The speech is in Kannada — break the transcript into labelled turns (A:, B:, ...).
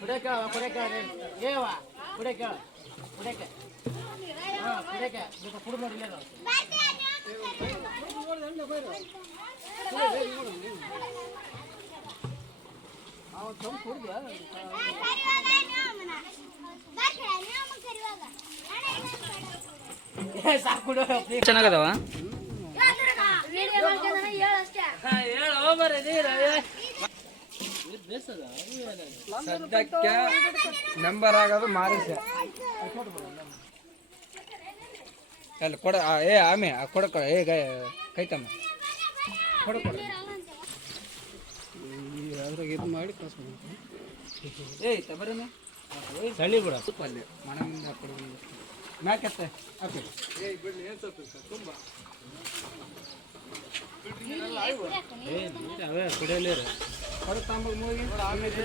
A: குடைக்காவா குடைக்காது ஏவா குடைக்கா குடைக்க ஆ குடைக்க இப்போ குடும்பம் இல்லை அவன் சொம் கொடுங்க
B: ಚೆನ್ನಾಗದವಾ
A: ಹೇಳು
C: ಸದ್ಯಕ್ಕೆ ಮೆಂಬರ್ ಆಗೋದು ಮಾರಿಸ ಅಲ್ಲ ಕೊಡ ಏ ಆಮೆ ಕೊಡ ಏ ಕೈತಮ್ಮ ಕೊಡ ಕೊಡ ಅದ್ರಾಗ ಇದು ಮಾಡಿ ಕಳ್ಸ್ಬಿಡು ಏ ತಬರನೆ
A: ಸಳಿ ಬಿಡ
C: ಅಲ್ಲಿ ಮನೆಯಿಂದ ಕೊಡ ಮ್ಯಾಕತ್ತೆ ಏ
A: ಅವೇ
C: ಏನು ತಾಂಬ ಅವೇ ಕೊಡಲೇರು ಕೊಡುತ್ತಾಂಬ ಮೂಗಿ ಆಮೇಲೆ